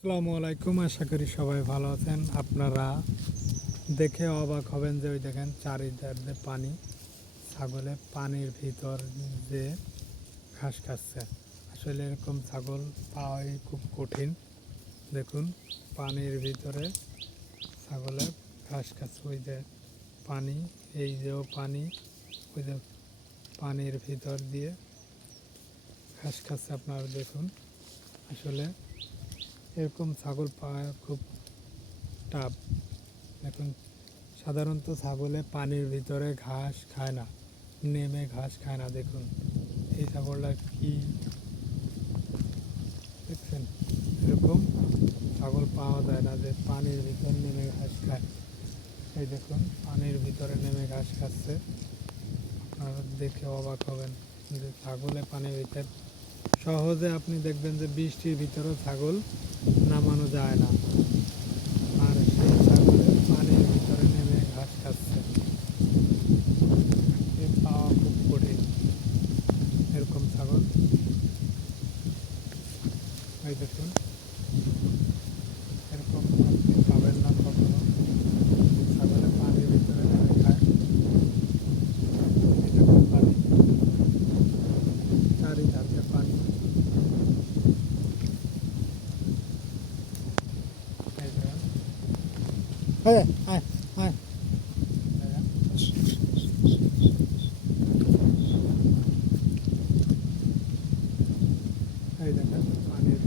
আসসালামু আলাইকুম, আশা করি সবাই ভালো আছেন। আপনারা দেখে অবাক হবেন যে ওই দেখেন চারিধারে পানি, ছাগলে পানির ভিতর যে ঘাস খাচ্ছে। আসলে এরকম ছাগল পাওয়াই খুব কঠিন। দেখুন পানির ভিতরে ছাগলে ঘাস খাচ্ছে। ওই যে পানি, এই যে পানি, ওই যে পানির ভিতর দিয়ে ঘাস খাচ্ছে। আপনারা দেখুন, আসলে এরকম ছাগল পাওয়া খুব টাফ। এখন সাধারণত ছাগলে পানির ভিতরে ঘাস খায় না, নেমে ঘাস খায় না। দেখুন এই ছাগলটা কি দেখছেন, এরকম ছাগল পাওয়া যায় না যে পানির ভিতর নেমে ঘাস খায়। এই দেখুন পানির ভিতরে নেমে ঘাস খাচ্ছে। আপনারা দেখে অবাক হবেন যে ছাগলে পানির ভিতর সহজে আপনি দেখবেন যে বৃষ্টির ভিতরেও ছাগল নামানো যায় না, আর সেই ছাগলে পানির ভিতরে নেমে ঘাস খাচ্ছে। পাওয়া খুব কঠিন এরকম ছাগল। এই দেখুন এরকম আপনি পাবেন না কখনো, ছাগলে পানির ভিতরে নেমে খায়। এই দেখুন পানি, চারিধারে পানি। এই দেখুন, আয় আয় আয়, এই দেখেন পানির